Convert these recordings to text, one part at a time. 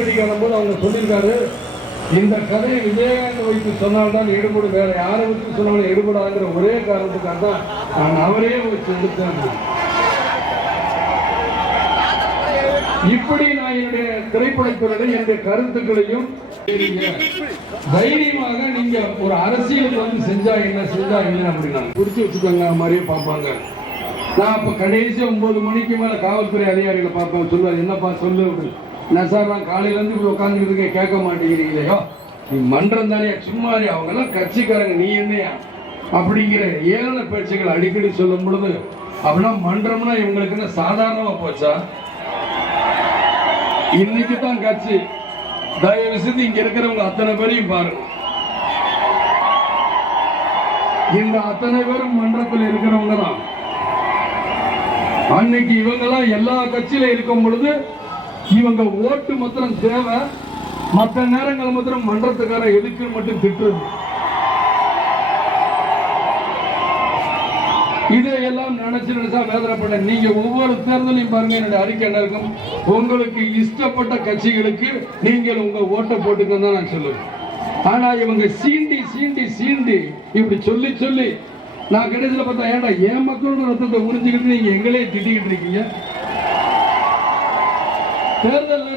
போது அவங்க சொல்லியிருக்காரு, இந்த கதையை விஜயகாந்த் வைத்து சொன்னால்தான் எடுபடும், வேற யாரை வச்சு சொன்னாலும் எடுபடாங்கிற ஒரே காரணத்துக்காக தான் நான் அவரே வச்சு எடுத்தேன். இப்படி நான் என்னுடைய திரைப்படத்துறையில என்னுடைய கருத்துக்களையும் தைரியமாக நீங்க ஒரு அரசியல் வந்து செஞ்சா என்ன அப்படின்னா குறிச்சு வச்சுக்கோங்க மாதிரியே பார்ப்பாங்க. நான் அப்ப கடைசி 9 மணிக்கு மேல காவல்துறை அதிகாரிகளை பார்ப்பேன். சொல்லுவார், என்னப்பா சொல்லு அப்படின்னு. நான் சார் நான் காலையில இருந்து இப்படி உட்காந்துக்கிட்டு கேட்க மாட்டேங்கிறீங்களோ, நீ மன்றம் தானே, சும்மா அவங்க எல்லாம் கட்சிக்காரங்க, நீ என்னையா அப்படிங்கிற ஏளன பேச்சுகள் அடிக்கடி சொல்லும் பொழுது, அப்படின்னா மன்றம்னா இவங்களுக்கு என்ன சாதாரணமா போச்சா? இன்னைக்கு தான் கட்சி. தயவு செய்து இங்க இருக்கிறவங்க அத்தனை பேரையும் பாருங்க. இந்த அத்தனை பேரும் மன்றத்தில் இருக்கிறவங்க தான். அன்னைக்கு இவங்க எல்லாம் எல்லா கட்சியில இருக்கும் பொழுது இவங்க ஓட்டு மாத்திரம் தேவை, மற்ற நேரங்கள் மாத்திரம் மன்றத்துக்கார எதுக்கு மட்டும் திட்டுறது. இதையெல்லாம் நினைச்சா வேதனைப்பட. நீங்க ஒவ்வொரு தேர்தலையும் பாருங்க, என்னுடைய அறிக்கை என்ன இருக்கும், உங்களுக்கு இஷ்டப்பட்ட கட்சிகளுக்கு நீங்கள் உங்க ஓட்டை போட்டுக்கன்னு தான் நான் சொல்லுவேன். ஆனா இவங்க சீண்டி சீண்டி சீண்டி இப்படி சொல்லி சொல்லி நான் கடைசியில் பார்த்தா, ஏன்டா என் மக்களோட ரத்தத்தை உறிஞ்சுக்கிட்டு நீங்க எங்களே திட்டிக்கிட்டு இருக்கீங்க. தேர்தல்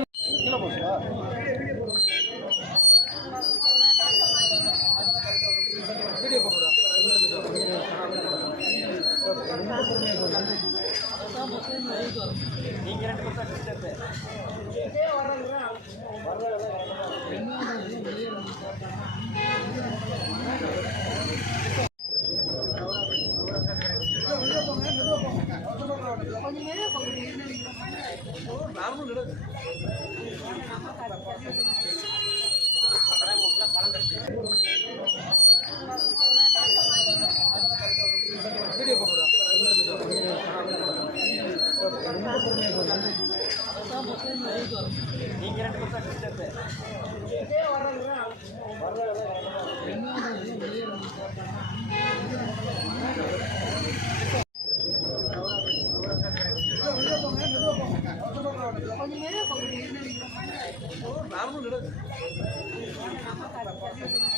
கொஞ்சம்